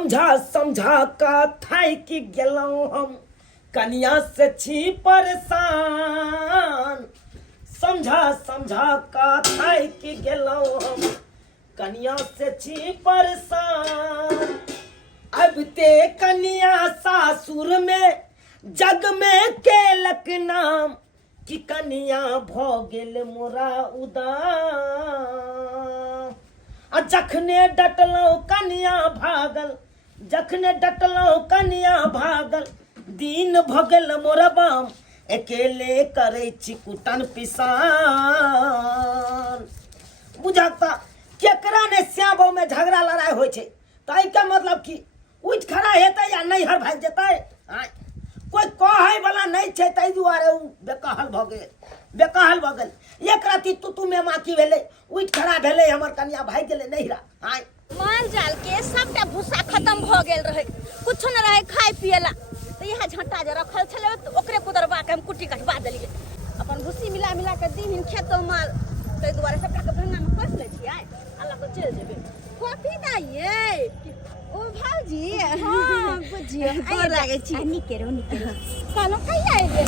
समझा समझा का थाई की गेलौं हम कनिया से छी परेशान। समझा समझा का थाई की गेलौं हम कनिया से छी परेशान। अब ते कनिया सासुर में जग में केलक नाम कि कनिया भ गेल मोरा उदाम। आ जखने डटलौं कनिया भागल, जखने डटलौं कनिया भागल, दिन भ गेल मोर बाम अकेले करे छी कुटन पिसान। बुझाता केकरा ने श्याम में झगड़ा लड़ाई होय छे ताई का मतलब की उठ खड़ा हेतै या नैहर भाग जेतै। कोई कहै वाला नहीं छे ताई दुआरे उ बेकहल भ गेल, बेकहल भ गेल। एक राती तू में माकी भेले उठ खड़ा भेले हमर कन्या भाग गेले नैहरा। माल जाल के सबटा भूसा खत्म भ गेल रहे, कुछ न रहे खाय पियला। तो यह झंटा जे रखल छले तो ओकरे कुदरबा के हम कुट्टी कटवा देलिए। अपन भूसी मिला मिला के दीहिन खेतो माल तै दुआरे सबटा के भंगा में कस ले छियै। अल्लाह को चल जेबे कॉफी दाइए ओ भाजी। हां बुझियो गोर लागे छी। निकेरो निकेरो कानो कहिया आइबे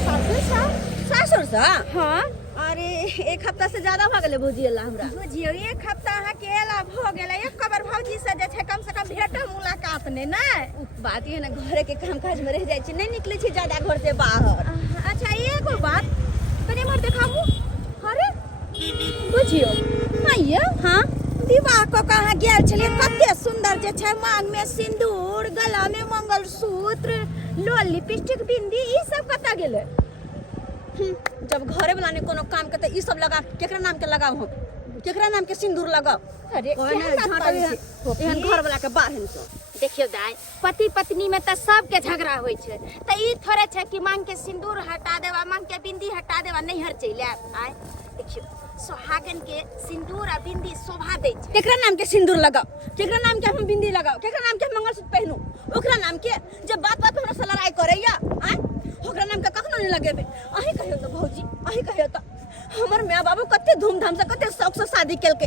सासुर सा? हां अरे एक हफ्ता से ज्यादा भ गेले भुजियला हमरा। बुझियो एक हफ्ता अहाँ के एला भ गेले। एक खबर भौजी से जे छै कम से कम भेट मुलाकात ने ना। बात ये ना घरे के काम काज में रह जाय छी, नहीं निकले छी ज्यादा घर से बाहर। अच्छा एगो बात तने मर देखामु। अरे बुझियो माइया हां विवाह को कहाँ गेल छलिए, कते सुंदर जे छै मांग में सिंदूर, गला में मंगलसूत्र, लोल लिपस्टिक, बिंदी ई सब कता गेले। जब घरे वाला ने कोनो काम के त ई सब लगा केकरा नाम के लगाओ हम, केकरा नाम के सिंदूर लगाओ। अरे एहन घर वाला के बाहन सो देखियो दाई पति पत्नी में त सब के झगड़ा होय छै। त ई थोड़े छै कि मांग के सिंदूर हटा देवा, मांग के बिंदी हटा देवा, नैहर चले आय। देखियो सुहागन के सिंदूर आ बिंदी शोभा दे छै। केकरा नाम के सिंदूर लगाओ, केकरा नाम के हम बिंदी लगाओ, केकरा नाम के मंगलसूत्र पहनू, ओकरा नाम के जब बात बात हमरा से लड़ाई करैया आय ओकरा नाम के कखनो नहीं लगेबे। अही कहियो त भौजी, अही कहियो त हमर माय बाबू कते धूमधाम से कते शौक से शादी केलके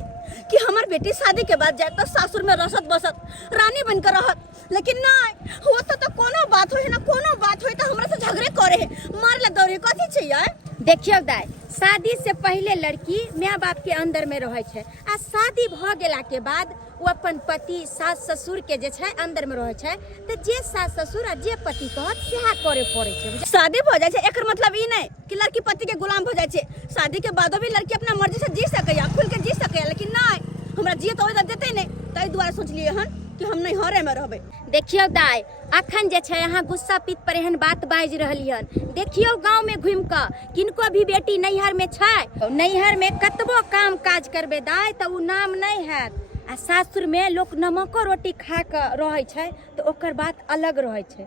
कि हमर बेटी शादी के बाद जाए त सासुर में रसत बसत रानी बनकर रहत। लेकिन नहीं होता तो कोनो बात होय ना, कोनो बात होय त हमरा से झगड़े करे है, मारले दौड़े कथि छै यार। देखियो दाई शादी से पहले लड़की माय बाप के अंदर में रहे छै आ शादी भ गेला के बाद वो अपन पति सास ससुर के जे छै अंदर में रहे छै। त जे सास ससुर आ जे पति कहत सेहा करे पड़े छै। शादी भ जाय छै एकर मतलब ई नहीं कि लड़की पति के गुलाम भ जाय छै। शादी के बादो भी लड़की अपना मर्जी से जी सकैया, खुल के जी सकैया। लेकिन नहीं हमरा जिए तो देते नहीं, तै दुआरे सोचलिए हन कि हम नहीं हरे में रहबे। देखियो दाई अखन जे छै यहाँ गुस्सा पीत पर एहन बात बाज रहलियन। देखियो गांव में घूम के किनको भी बेटी नैहर में छै, नैहर में कतबो काम काज करबे दाई त उ नाम नहीं हैत। आ सासुर में लोग नमको रोटी खा के रहे छै तो ओकर बात अलग रहे छै।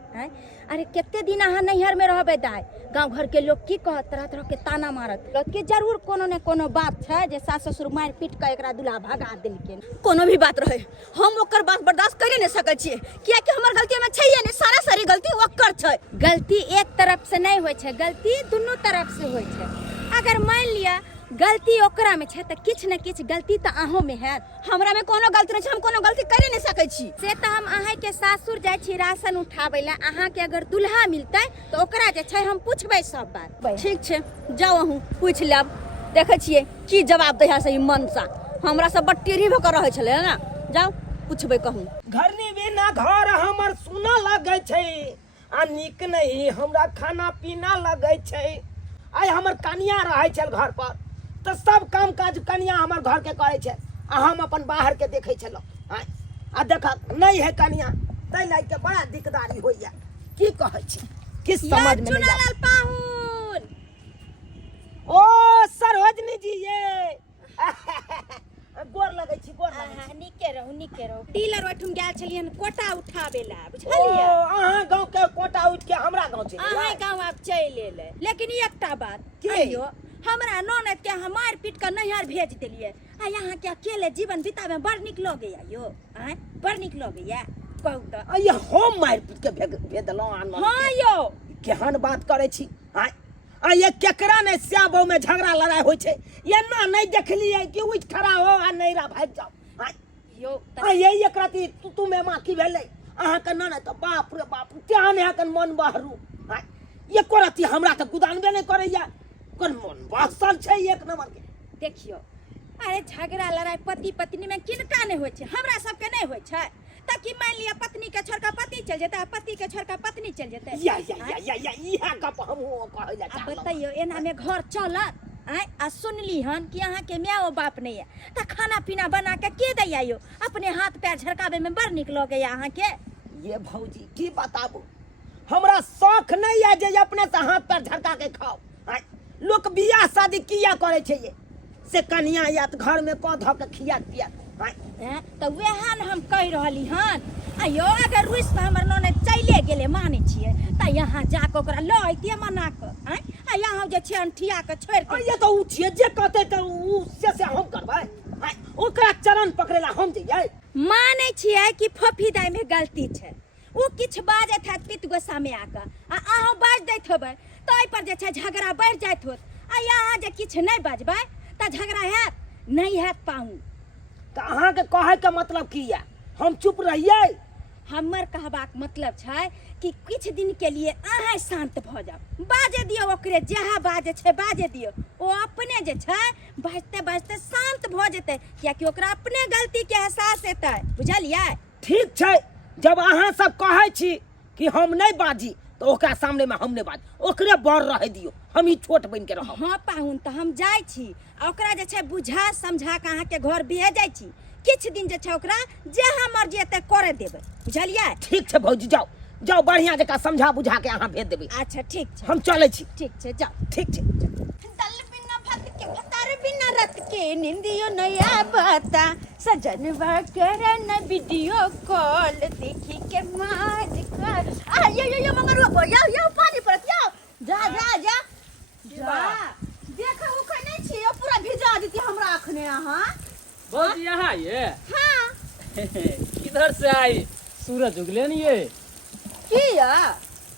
अरे केते दिन अहाँ नैहर में रहबे दाई, गांव घर के लोग की कहत, तरह तरह के ताना मारत कि जरूर कोनो ने कोनो बात छै जे सास ससुर मार पीट के एकरा दुल्हा भगा देलके। कोनो भी बात रहे हम ओकर बात बर्दाश्त करे नहीं सकै छियै, किया कि हमर गलती में छै या नहीं, सारा सारी गलती ओकर छै। गलती एक तरफ से नहीं होय छै, गलती दुनू तरफ से होय छै। अगर मान लिया गलती ओकरा में छै त किछ न किछ गलती त अहों में है। हमरा में कोनो गलती नहीं छै, हम कोनो गलती करे नहीं सकै छी। से त हम अहाँ के सासुर जाय छी राशन उठाबै ला, अहाँ के अगर दुल्हा मिलतै त ओकरा जे छै हम पूछबै सब बात। ठीक छै जाओ अहूँ पूछ लेब, देखै छियै की जवाब दै है सही मन सा। हमरा सब बट्टेरी भकर रहै छले ना, जाओ पूछबै कहूँ। घरनी बिना घर हमर सुना लगे छै आ निक नहीं हमरा खाना पीना लगे छै। आइ हमर कनिया रहै छै घर पर तो सब काम काज कनिया हमर घर के करे छै आ हम अपन बाहर के देखे छलो। आ देखा नहीं है कनिया तै लाग के बड़ा दिकदारी होइया। की कहै छी किस समझ में नहीं आला पाहुन। ओ सरोजनी जी ये गोर लगै छी, गोर लगै छी। निके रहू डीलर ओठुम गेल छलियन कोटा उठाबे ला, बुझलियै। अहाँ गांव के कोटा उठ के हमरा गांव चले अहाँ गांव आप चल एले। लेकिन एकटा बात कहियो हमरा ननद के हम मार पीट के नैहर भेज देलिए आ यहाँ के अकेले जीवन बितावे में बड़ निक लगैया यो। बड़ निक लगैया कहू त। अये हम मार पीट के भेज देलौं आन। हां यो केहन बात करे छी। आ ये केकरा ने श्याबो में झगड़ा लड़ाई होय छै, ये ना नहीं देखलिए कि उठ खड़ा हो आ नैरा भाग जाओ। यो ये एक राती तू में मां की भेलै अहाँके न तो बाप रे बाप त्यान है कन मन बहरू ये करती हमरा तो गुदानबे नहीं करैया कन मन बहसल छै एक नंबर के। देखियो अरे झगड़ा लड़ाई पति पत्नी में किनका नहीं होय छै, हमरा सबके नहीं होय छै। ताकि मान लिया पत्नी के छोड़ के पति चल जेता, पति के छोड़ के पत्नी चल जेते। या इहा गप हम कहै ला अब बताइयो एना में घर चलत आय आ सुनली हन कि अहाँ के माओ बाप नहीं है त खाना पीना बना के दैयो, अपने हाथ पैर झरकावे में बड़ निक लगे अहाँ के। ये भौजी की बताबू हमरा शौक नहीं है जे अपने से हाथ पैर झरका के खाओ। लोग बियाह शादी किया करे छै ये से कन्या या तो घर में क ध के खिया पिया तो वह हम कह रही हन। अयो अगर रुइस पे हमर नने चले गेले माने छिए त यहाँ जाके ओकरा ल अइतिए मना के आ यहाँ जे छै अंठिया के छोड़ के ये तो उठिए जे कहते त उ से हम करबै ओकरा चरण पकड़ेला हम जइयै। माने छिए कि फफीदाई में गलती छै, उ किछ बाजत है पित गोसा में आके आ अहाँ बाज दैत होबै त एहि पर जे छै झगड़ा बढ़ जाइत होत। आ यहाँ जे किछ नहीं बाजबै त झगड़ा हैत नहीं हैत पाहू। त अहाँ के कहे के मतलब की है हम चुप रहिए? हमर कहबाक मतलब छै कि कुछ दिन के लिए अहाँ शांत भ जाओ, बाजे दियो ओकरे जहाँ बाजे छै बाजे दियो, ओ अपने जे छै बाजते बाजते शांत भ जेतै कियाकि ओकरा अपने गलती के एहसास हेतै, बुझलियै? ठीक छै जब अहाँ सब कहै छी कि हम नहीं बाजी तो ओकरा सामने में हम नहीं बाज, ओकरे बड़ रह दियो हम ही छोट बन के रहब। हाँ पाहुन त हम जाय छी आ ओकरा जे छै बुझा समझा के अहाँ के घर भेजै छी, किछ दिन जे छै ओकरा जहाँ मर्जी एते करे देबै, बुझलियै? ठीक छै भौजी जाओ जाओ बढ़िया जका समझा बुझा के अहाँ भेज देबै। अच्छा ठीक छै हम चलै छी। ठीक छै जाओ। ठीक छै दल बिना भात के भतार बिना रत के निंदियो नया बता, सजनवा करे न वीडियो कॉल देखी के माज कर। आ यो मंगरुआ यो पानी परत यो जा जा जा जा देखा उ कह नहीं छी पूरा भिजा देती हमरा अखने अहाँ। बहुत यहाँ ये हाँ किधर से आई? सूरज उगले नहीं ये की या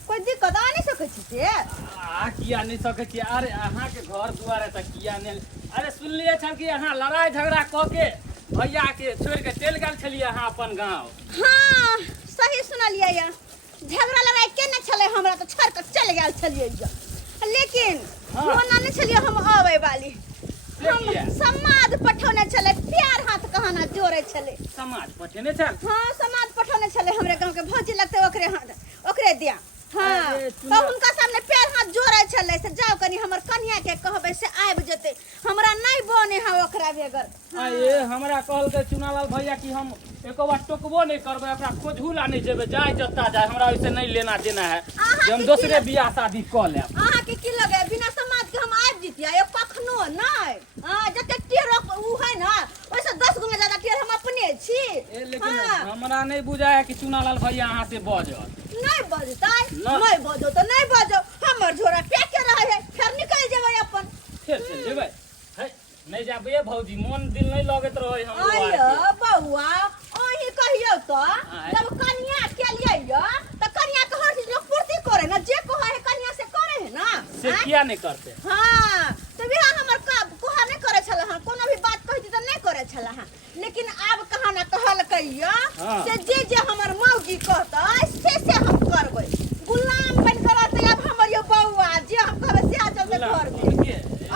कोई दिक्कत आ नहीं सकै छी से? किया नहीं सके छी? अरे अहाँ के घर दुआरे तक किया नहीं? अरे सुन लिए छल कि अहाँ लड़ाई झगड़ा क के भैया के छोड़ के चल गेल छलिए अहाँ अपन गांव। हाँ सही सुनलिए या झगड़ा लड़ाई के न छले हमरा तो छोड़ के चल गेल छलिए या, लेकिन होना नहीं छलिए हम आवे वाली। हम समाज पठौने चले प्यार हाथ कहना जोड़े चले। समाज पठौने चल? हाँ समाज पठौने चले हमरे गांव के भौजी लगते ओकरे हाथ ओकरे दिया। हाँ तो उनका सामने पैर हाथ जोड़े चले से जाओ कनी हमर कन्या के कहबे से आब जते, हमरा नहीं बने है ओकरा बेगर। ये हमरा कहल के चुनालाल भैया कि हम एको बार टोकबो नहीं करबे, ओकरा खोजहुला नहीं जेबे, जाय जत्ता जाय हमरा ओइसे नहीं लेना देना है जे हम दूसरे बियाह शादी क लेब। अहाँ के की लगे बिना समाज के हम आब जतिया एक कखनो नहीं? हां जते टेर उ है ना ओइसे 10 गुना ज्यादा टेर हम अपने छी। लेकिन हमरा नहीं बुझाय है कि चुनालाल भैया अहाँ से बजत नहीं बजता नहीं बजो तो नहीं बजो, हमर झोरा फेंके रहे है फिर निकल जेबै अपन। फिर चल जेबै है नहीं जाबे भौजी मन दिल नहीं लगत रहे हमरो। अरे बउआ ओही कहियो तो जब कन्या के लिए यो त कन्या के हर चीज लोग पूर्ति करे ना, जे को है कन्या से करे है ना से किया नहीं करते? हां तो बिहा हमर का कोहा नहीं करे छला, हां कोनो भी बात कहती त नहीं करे छला, हां लेकिन अब कहा ना कहल कहियो से जे हमर मौगी कहता से हम करबै, गुलाम बन कर रहते अब हमर यो बउआ जे हम कहबे से आ चलते घर में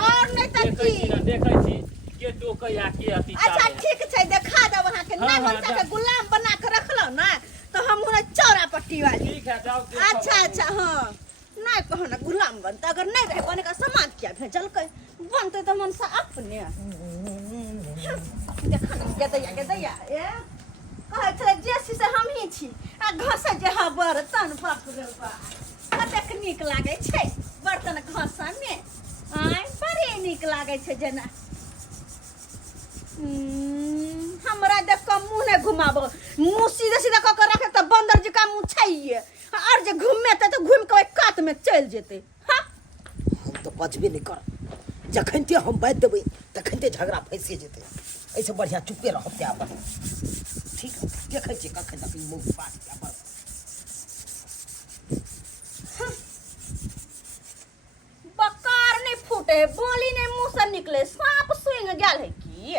और नहीं त की देखै छी के टोकैया के अति। अच्छा ठीक छै देखा दब वहां के ना बच्चा के गुलाम बना के रखलो ना तो हम हुने चौरा पट्टी वाली। ठीक है जाओ। अच्छा हां नहीं कहो ना गुलाम बनता, अगर नहीं रहे बने का समाज क्या भेजल के बनते तो मन से अपने देखा ना के दैया ए कहे छले जेसी से हम ही छी आ घसे जे हा बर्तन बाप रे बा कतेक नीक लागे छै बर्तन घसा में आय बड़े नीक लागे छै जेना। हमरा देख के मुंह ने घुमाबो, मुंह सीधा सीधा क के रखे त बंदर जी का मुंह छैये और जे घूमे त घूम के कात में चल जेते। हां हम तो बचबे नहीं कर, जखनते हम बात देबै तखनते झगड़ा फैसे जेतै, ऐसे बढ़िया चुपे रहब ते अपन। ठीक है देखै छी कखन तक मुंह बात के अपन। बकार नहीं फूटे बोली नहीं मुंह से निकले, सांप सूंघ गेल है की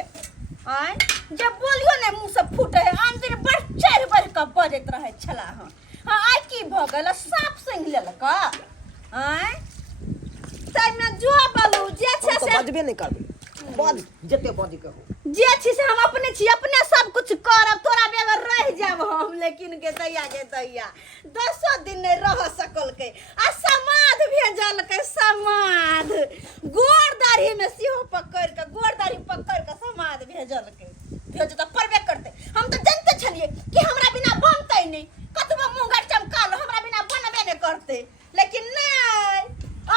आय जब बोलियो नहीं मुंह से फूटे है अंदर बढ़ चढ़ बढ़ के बजे जाइत रहे छला हाँ हाँ आइ की भ गेल साफ संग लेलक आय तैमे जो बोलू जे छै हम तो से बजबे नहीं करबे बज जते बज के हो जे छी से हम अपने छी अपने सब कुछ करब तोरा बेगर रह जाब हम लेकिन के दैया 10 दिन नहीं रह सकल के आ समाध भेजल के समाध गोड़ दाढ़ी में सिहो पकड़ के समाध भेजल के भेज त परबे करते हम तो जानते छलिए कि हमरा बिना बनतै नहीं कतबो मुंह चमका लो हमरा बिना बनबे नहीं करते लेकिन नहीं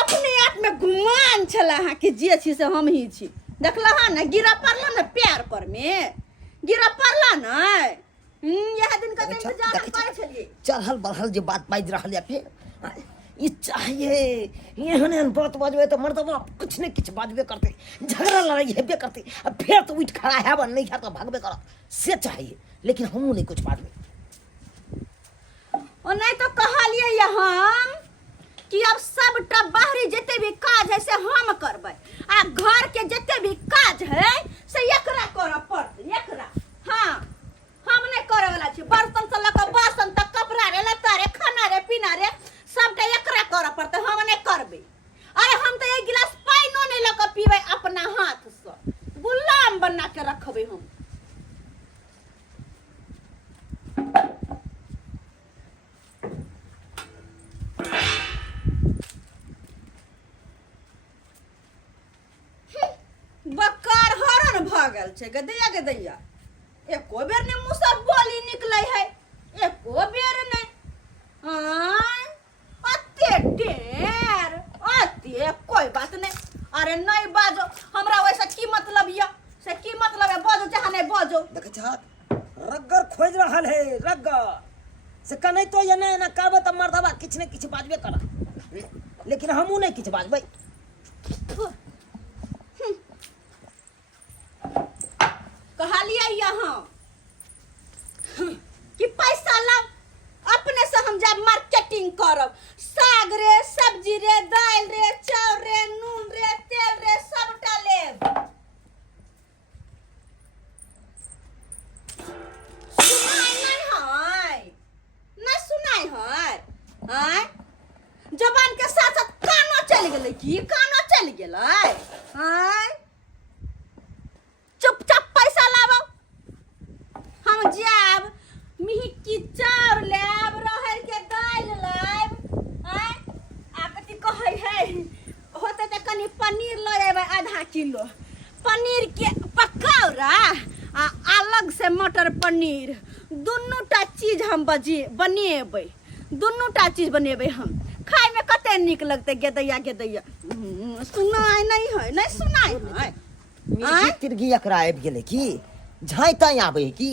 अपने आप में गुमान छला हाँ कि जे छी से हम ही छी देखला हाँ ना गिरा पड़ला ना प्यार पर में गिरा पड़ला ना यह दिन का इंतजार करे छलिए चढ़ल बढ़ल जे बात बाज रहल या फिर ये चाहिए एहन बात बाजबे तो मर्दवा कुछ नहीं कुछ बाजबे करते झगड़ा लड़ाई हेबे करते अब फिर तो उठ खड़ा है नहीं है तो भागबे कर से चाहिए लेकिन हमू नहीं कुछ बाजबे और नहीं तो कहलिए हम कि अब सबटा बाहरी जते भी काज है से हम करबै आ घर के जते भी काज है से एकरा करऽ पड़तै एकरा हाँ हम नहीं करे वाला छी बर्तन से लेकर बासन तक कपड़ा रे लत्ता रे खाना रे पीना रे सबटा एकरा करऽ पड़तै हम नहीं करबै अरे हम तो एक गिलास पानियो नहीं लेकर पीबै अपना हाथ से गुलाम बना के रखबै हम बकार हरण भ गेल छै गदैया एको बेर ने मुंह से बोली निकलै है एको बेर ने अते ढेर अते कोई बात नहीं अरे नहीं बाजो हमरा वैसा की मतलब या से की मतलब है बाजो चाहे नहीं बाजो देखे छत रग्गर खोज रहल है रग्गर से कनै तो ये ना कहबे त मर्दवा किछ ने किछ बाजबे कर लेकिन हमू नहीं किछ बाजबै कहलिए यहाँ कि पैसा लाओ अपने से हम जब मार्केटिंग करब साग रे सब्जी रे दाल रे चाउर रे नून रे तेल रे सबटा लेब सुनाई है जबान के साथ साथ कानो चल गेलै की कानो चल गेलै हैं चुपचाप पैसा लाबो हम जाब मिही चाउर लेब रहर के दाल लेब आय आ कथी कहै है होते त कनी पनीर ल एबै आधा किलो पनीर के पकौड़ा आ अलग से मटर पनीर दुनूटा चीज हम बनेबै दुनूटा चीज बनेबै हम खाए में कते नीक लगते गदैया सुनाई नहीं सुनाई है मिर्गी तिरगी एकरा आबि गेलै की झाँता आबै की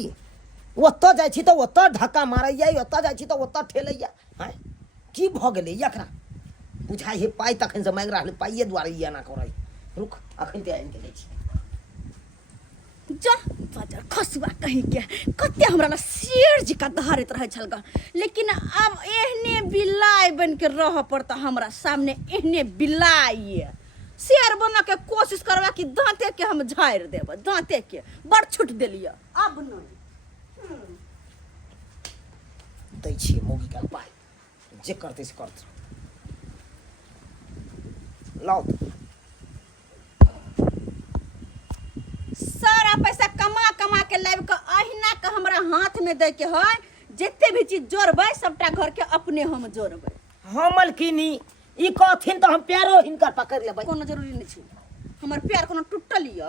ओतऽ जाइ छी तऽ ओतऽ धक्का मारैया ओतऽ जाइ छी तऽ ओतऽ ठेलैया हैं की भऽ गेलै एकरा बुझाइ हे पाइ तखन से मांगि रहल पाइये दुआरे ई एना करै रुक अखन ते आनि के दै छी जा बाजार खसुआ कहीं के कते हमरा ला शेर जी का धारत रहे छल ग लेकिन अब एहने बिलाई बन के रह पड़ता हमरा सामने एहने बिलाई शेर बना के कोशिश करवा कि दांते के हम झाड़ देब दांते के बड़ छूट देलिए अब नहीं दै छी मौगी का पाइ जे करते से करत लाओ सारा पैसा कमा के लाइब के अहिना के हमरा हाथ में दे के है जते भी चीज जोड़बै सबटा घर के अपने हम जोड़बै हमल किनी ई कहथिन तो हम प्यारो हिनकर पकड़ लेबै कोनो जरूरी नहीं छै हमर प्यार कोनो टूटल य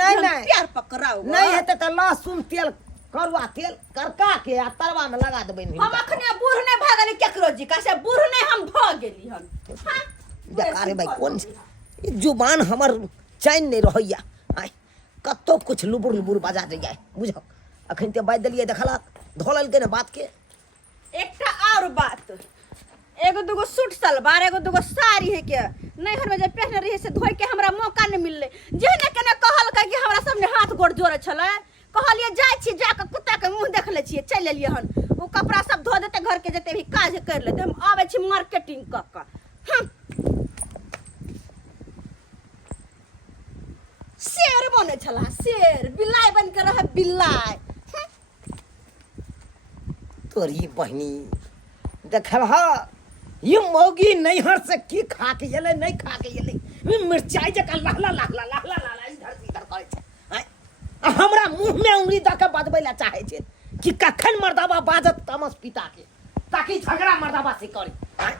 नहीं प्यार पकड़ाओ नहीं हेते त लहसुन तेल करुआ तेल करका के आ तरवा में लगा देबै हम अखने बूढ़ नहीं भागली केकरो जी का से बूढ़ नहीं हम भ गेली हन बेकार भाई कौन ई जुबान हमर चैन नहीं रहैया आय कतो कुछ लुबुर लुबुर बजा दे जाए बुझो अखन ते बाज देलिए देखलक धोलल के ने बात के एकटा और बात एगो दूगो सूट सलवार एगो दूगो साड़ी है के नैहर में जे पहने रही से धोई के हमरा मौका नहीं मिलले जेने केने कहल कि हमरा सामने हाथ गोड़ जोड़े छले कहलिए जाय छी जाके कुत्ता के मुंह देख ले छी चल लेलिए हन वो कपड़ा सब धो देते घर के जते भी काज कर लेते हम आवे छी मार्केटिंग क के शेर बने छला शेर बिलाई बन के रहे बिलाई तोरी बहनी देखल हा ये मौगी नैहर से की खा के एले नहीं खा के एले मिर्चाई जका लहला लहला लहला लहला इधर से इधर करे छै आय आ हमरा मुंह में उंगली द के बदबै ला चाहे छै कि कखन मर्दाबा बाजत तमस पिता के ताकि झगड़ा मर्दाबा से करी आय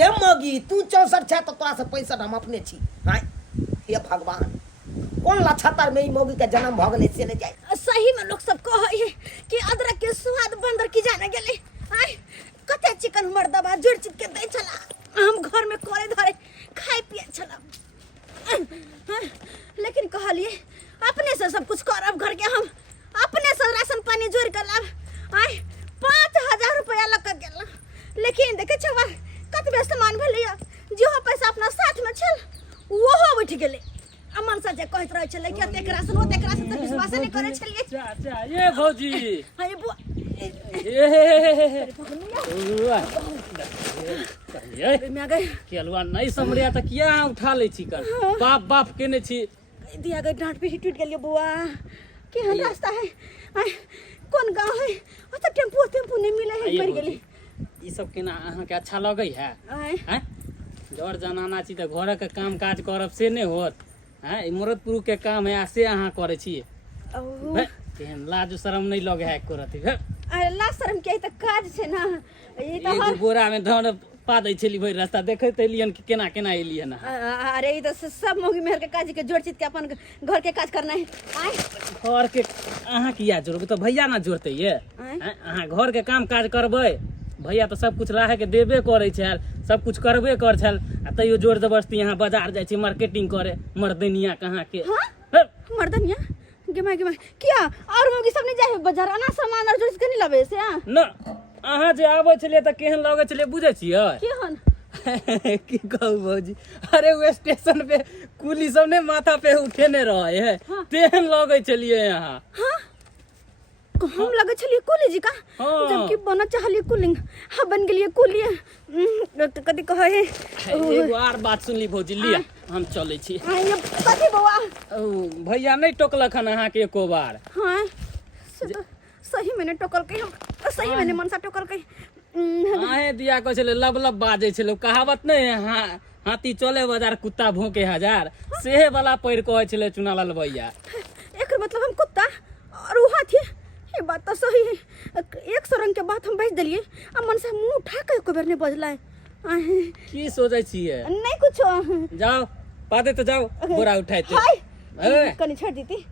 ये मौगी तू 64 छै तो तोरा से 65 हम अपने छी आय हे भगवान कौन लछतर में ई मौगी के जन्म भ गेलै से नहीं जाय सही में लोग सब कहे है कि अदरक के स्वाद बंदर की जाने गेले आय कते चिकन मर्दबा जोड़ चित के दै छला हम घर में करे धरे खाए पिए छला लेकिन कहलिए अपने से सब कुछ करब घर के हम अपने से राशन पानी जोड़ कर लाब आय 5000 रुपया लग के गेल लेकिन देखे छवा कतबे सामान भेलिया जेहो पैसा अपना साथ में छल ओहो उठ गेले अमन से जे कहत रहे छले कि एते राशन होते राशन त विश्वास नहीं करे छलिए चाचा ये भौजी हाय बुआ ये मैं गए केलवा नहीं समरिया त किया उठा ले छी कर बाप बाप केने छी दिया गए डांट पे ही टूट गेलियो बुआ केहन रास्ता है आय कौन गांव है ओ त टेम्पू नहीं मिले है मर गेली ई सब केना अहाँ के अच्छा लगै है आय हैं जड़ जनाना छी त घर के काम काज करब से नहीं होत हैं ई मरद पुरुष के काम है से अहाँ करे छी केहन लाज शरम नहीं लगे है एको रति अरे ला शर्म के त काज छै ना ई त एगो बोरा में धान पा दै छली भरि रास्ता देखैत एलियन कि केना केना एलियन अरे ई त सब मोगी मेहर के काज के जोड़ चित के अपन घर के काज करना है आय घर के अहाँ किया जोड़बै तो भैया ना जोड़ते ये अहाँ घर के काम काज करबै भैया तो सब कुछ लाहे के देबे करे छल सब कुछ करबे कर छल आ तैयो जोर जबरदस्ती यहाँ बाजार जाइ छी मार्केटिंग करे मर्दनिया कहाँ के हां मर्दनिया गेमा क्या और मोगी सब नहीं जाए बाजार ना सामान और जोड़ के नहीं लबे से न अहाँ जे आबै छलिए त केहन लगै छलिए बुझै छियै केहन की कहू भौजी अरे वो स्टेशन पे कुली सब ने माथा पे उठेने रहे है तेहन लगै छलिए यहाँ हां हम लगे छलिए कुली जी का जबकि बना चाहलिए कुलिंग हां बन गेलिए कुली कदी कहे है एगो आर बात सुनली भौजी लिया हम चलै छी ये कथी बौआ भैया नहीं टोकलक हन अहाँ के एको बार हां सही मैंने टोकल के हम सही मैंने मनसा टोकल के आहे दिया कहै छले लब लब बाजै छले कहावत नहीं है हाथी चले बाजार कुत्ता भौंके हजार सेहे वाला पैर कहै छले चुनालाल भैया एकर मतलब हम कुत्ता और वो हाथी ये बात तो सही है एक सौ रंग के बात हम भेज दिलिए अब मन से मुंह उठा के एको बेर नहीं बजला है की सोचै छिए नहीं कुछ जाओ पादे तो जाओ बोरा उठाइते हाय कनी छोड़ दीती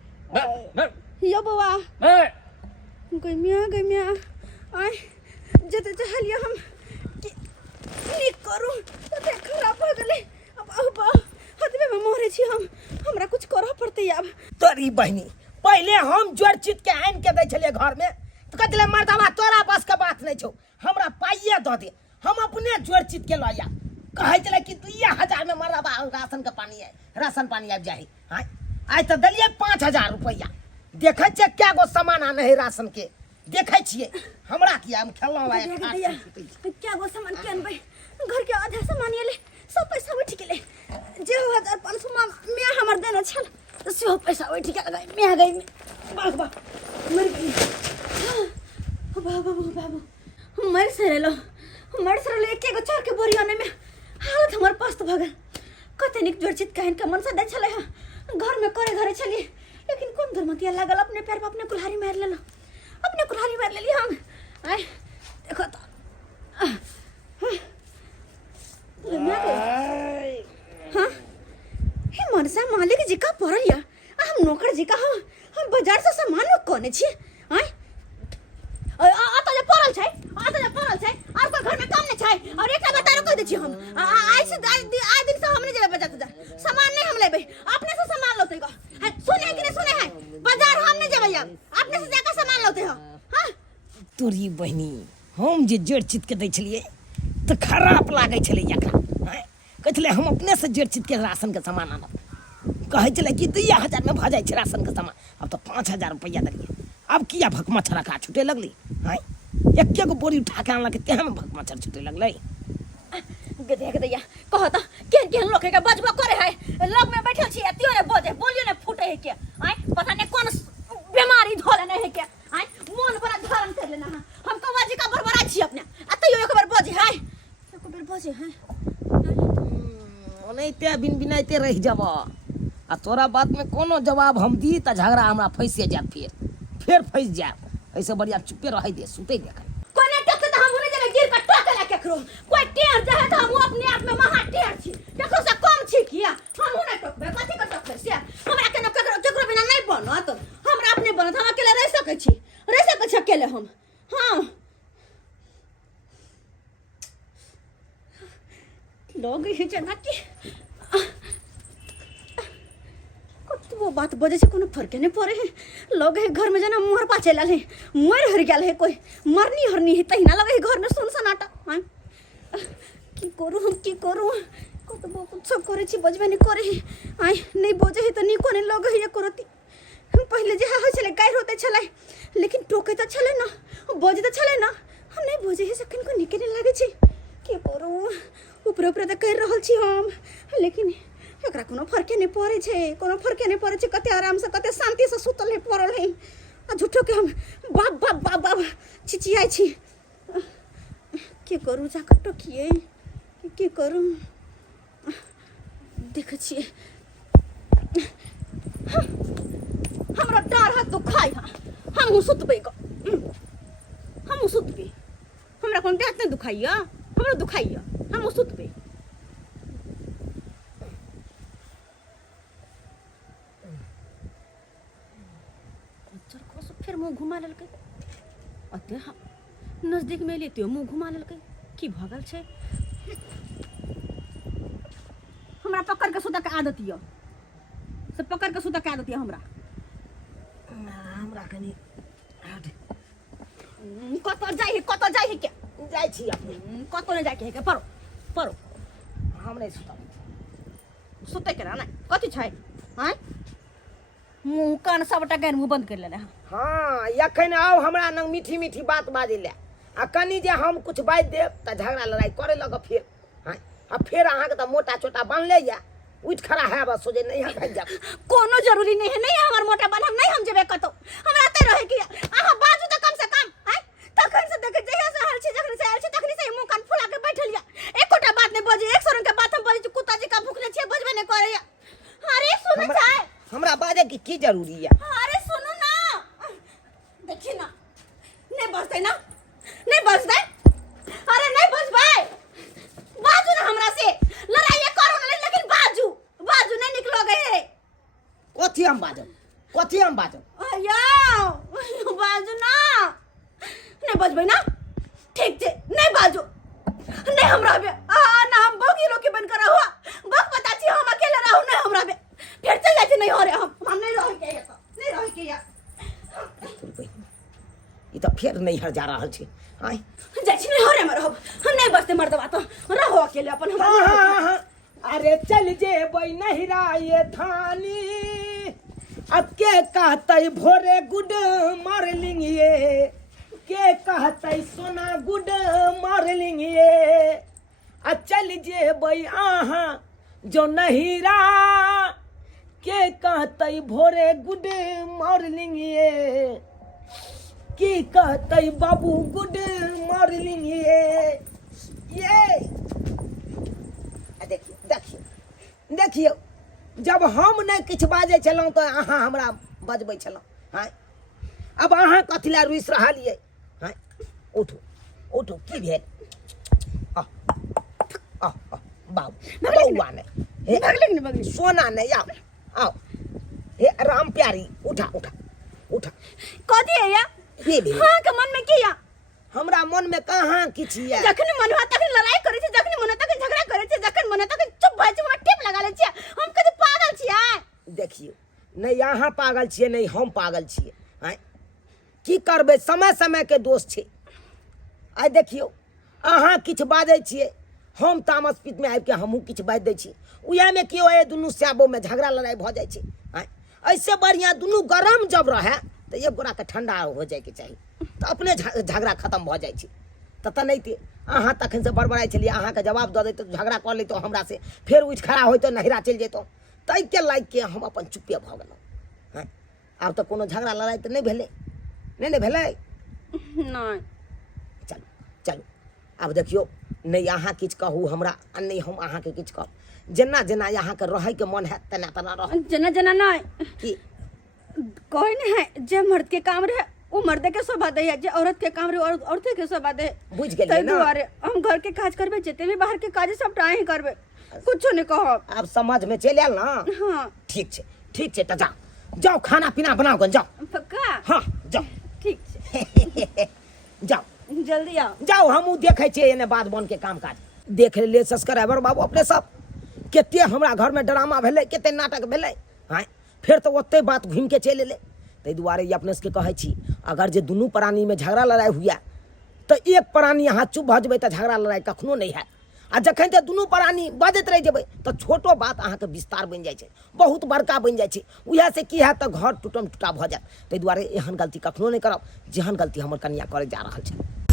यो बौआ गमिया आय जते चहलिए हम की करू तते खराब हो गेले अब हदबे में मोरे छी हम हमरा कुछ करऽ पड़तै अब तोरी बहनी पहले हम जोड़ चित के आन के दै छलिए घर में तो कहले मर्दाबा तोरा बस के बात नहीं छौ हमरा पाइए द दे हम अपने जोड़ चित के लया कहै छले कि 2000 में मर्दाबा राशन के पानी है राशन पानी आबि जाही हां आज तो दलिए 5000 रुपया देखै छै क्या गो सामान आने है राशन के देखै छिए हमरा किया हम खेलना है क्या गो सामान के अनबै घर के आधा सामान ले सब पैसा उठ गेले जे 1500 में हमर देना छल से पैसा उठ गेल मैं गई बाबा मर गई बाबू मर से लो एक एगो चार के बोरी आने में हालत हमर पस्त भ गेल कते निक जोड़चित कहन के मन से दे छले घर में करे घरे चलिए लेकिन कौन दुर्मतिया लागल अपने पैर पे अपने कुल्हाड़ी मार लेलो अपने कुल्हाड़ी मार लेली हम आय देखो तो हाँ हे मनसा मालिक जी का पड़लिया हम नौकर जी का हम बाजार से सामान कोने छी आय आता जे पड़ल छै और कोई घर में काम नहीं छै और एकटा बता कह दे छी हम आज दिन से हम नहीं जेबे बाजार सामान नहीं हम लेबे अपने से सामान लौटे गो सुने कि नहीं सुने है बाजार हम नहीं जेबे अपने से जाकर सामान लौटे हो हां तोरी बहनी हम जे जोड़ चित के दै छलिए तो खराब लागे छले एकरा कहले हम अपने से जोड़ चित के राशन के सामान आनब कहै छले कि 2000 में भ जाय छै राशन के सामान अब तो 5000 रुपया दलिए अब किया भक मच्छर का छूटे लगली हां एक गो बोरी उठा के आनला के तेह में भक मच्छर छूटे लगलै देख दैया कहो तो केन लोग के बजबा करे है लग में बैठल छी एतियो ने बजे बोलियो ने फूटे है के आय पता नहीं कौन बीमारी धोले नहीं है के आय मन बड़ा धारण कर लेना हम कवा जी का बजे हैं ओनाहिते बिन बिनाइते रह जाब आ तोरा बात में कोनो जवाब हम दी त झगड़ा हमरा फंसे जात फिर फंस जात ऐसे बढ़िया चुपे रह दे सुते दे कोने टक त हम उन्हें जगह गिर के टकला केकरो कोई टेर जाए त हम अपने आप में महा टेर छी केकरो से कम छी किया हम उन्हें टकबे कथि के टकबे से हमरा के केकरो बिना नहीं बनत हमरा अपने बनत हम अकेले रह सकै छी अकेले हम हां लोग ही जना कि वो बात बजे से कोनो फर्क नहीं पड़े है लोग है घर में जना मोर पाछे लाल है मोर हर गेल है कोई मरनी हरनी है तहिना लगे घर में सुन सनाटा हां की करू कत बो कुछ करे छी बजबे नहीं करे है आई नहीं बजे है त नी कोने लोग है करती पहले जे हो चले गाय रोते चले लेकिन टोके तो चले ना बजे तो चले ना हम नहीं बजे है सकिन को निके नहीं लागे छी की करू ऊपर तो कह रहल छी हम लेकिन एकरा कोनो फर्के नहीं पड़े छे कोनो फर्के नहीं पड़े छे कते आराम से कते शांति से सुतल है पड़ल है आ झूठो के हम बाप चिचियाई छी के करू जा कटो किए के करू देख छी हमरा डर हाथ दुखाई हम सुतबे ग हम सुतबे हमरा कोन देह नहीं दुखाइया हमरा दुखाइया हम सुतबे फिर मुंह घुमा ललकै अते नजदीक में लेते मुंह घुमा ललकै की भगल छे हमरा पकड़ के सुता के आदत य से पकड़ के सुता के आदत य हमरा कनी कत जाई है के जाय छी अपने कत नहीं जाके है के परो हम नहीं सुता सुते के ना कथि छै हां मुंह कान सबटा गैर मुंह बंद कर लेले हाँ यखन आओ हमरा नंग मीठी मीठी बात बाजे ले आ कनी जे हम कुछ बाज देब त झगड़ा लड़ाई करे लग फिर हां अब फिर अहाँ के त मोटा छोटा बन ले या उठ खड़ा है बस सोजे नहीं हम जा कोनो जरूरी नहीं है नहीं हमर मोटा बन हम नहीं हम जेबे कतो हमरा ते रहे कि अहाँ बाजू त कम से कम हैं तखन से देखे जहिया से हल छी जखन से आयल छी तखनी से मुंह कान फुला के बैठल या एकोटा बात नहीं बजे एक सरंग के बात हम बजे कुत्ता जी का भूखले छी बजबे नहीं करे अरे सुन जाए हमरा बाजे की जरूरी है अरे सुनो ना देखिए ना नहीं बजते ना नहीं बजते अरे नहीं बजबे बाजू ना हमरा से लड़ाई करो ना लेकिन बाजू नहीं निकलो गए कथि हम बाजब अया बाजू ना नहीं बजबे ना ठीक छे नहीं बाजू नहीं हमरा बे ना हम बोगी रोके बन कर हुआ बक पता छी हम अकेले रहू नहीं हमरा बे फिर चल जाते नहीं हो रे हम नहीं रह के या ई त फिर नहीं हर जा रहल छी आई जाछि नहीं हो रे मरब हम नहीं बसते मर्दवा तो रहो अकेले अपन हमरा अरे चल जेबै नहिरा ये थानी अके कहतै भोरे गुड मॉर्निंग ये के कहतै सोना गुड मॉर्निंग ये आ चल जेबै अहाँ जो नहिरा के कहतै भोरे गुड मॉर्निंग ये की कहतै बाबू गुड मॉर्निंग ये देखियो जब हम नहीं किछु बाजे छलहुँ तो अहाँ हमरा बजबै छलहुँ हाँ अब अहाँ कथी ला रुइस रहलियै हाँ उठू की भेल बाबू बौआ नहीं सोना नहीं आओ हे राम प्यारी उठा कथी है या हां के मन में किया हमरा मन में कहाँ किछ है जखन मन हुआ तखन लड़ाई करे छी जखन मन तखन झगड़ा करे छी जखन मन तखन चुप भइ छी हमरा टेप लगा ले छी हम कते पागल छियै देखियो नहीं अहाँ पागल छियै नहीं हम पागल छियै हैं की करबै समय के दोष छै आइ देखियो अहाँ किछ बाजै छियै हम तामस पित में आबि के हमहूँ किछ बाजि दै छी उएह में की होय दुनू स्याबो में झगड़ा लड़ाई भ जाइ छै हैं ऐसे बढ़िया दुनू गरम जब रहे तो एक गोरा के ठंडा हो जाए के चाहिए तो अपने झगड़ा खत्म भ जाइ छै त नहीं थे अहाँ तखन से बड़बड़ाई छलियै अहाँ के जवाब दऽ दैतो झगड़ा कर लेतो हमरा से फिर उठ खड़ा होइतो नहिरा चलि जेतो तै के लाइक के हम अपन चुप्पे भ गेलहुँ हैं आब तो कोनो झगड़ा लड़ाई तो नहीं भेलै नहीं भेलै नहीं चलो अब देखियो नहीं अहाँ किछु कहू हमरा आ नहीं हम अहाँके किछु कहब जेना जेना अहाँके रहैके मन हैत तेना तेना रह जना जना नहीं की कोई नहीं है जे मर्द के काम रहे वो मर्द के स्वभाव दे है जे औरत के काम रहे औरत के स्वभाव दे बुझ गेलियै ना दुआरे हम घर के काज करबे जते भी बाहर के काज सब टाइ ही करबे कुछो नहीं कहब आब समझ में चलि आयल ना हाँ ठीक छै तऽ जाओ खाना पीना बनाओ गन जाओ पक्का हाँ जाओ ठीक है जाओ जल्दी आओ जाओ हमहूँ देखै छियै एने बाध बन के काम काज देख ले सब्सक्राइबर बाबू अपने सब कते हमरा घर में ड्रामा भेलै कते नाटक भेलै हाँ फिर तो ओते बात घूम के चलि एलै ताहि दुआरे अपने सबके कहै छी अगर जे दुनू प्राणी में झगड़ा लड़ाई हुए तो एक प्राणी अहाँ चुप भऽ जेबै तऽ झगड़ा लड़ाई कखनो नहीं हैत आ जखन ते दुनू प्राणी बजैत रहि जेबै तऽ छोटो बात अहाँके विस्तार बनि जाइ छै बहुत बड़का बनि जाइ छै उएह से की हैत तऽ घर टूटम टूटा भऽ जायत ताहि दुआरे एहन गलती कखनो नहीं करब जेहन गलती हमर कनिया करे जा रहल छै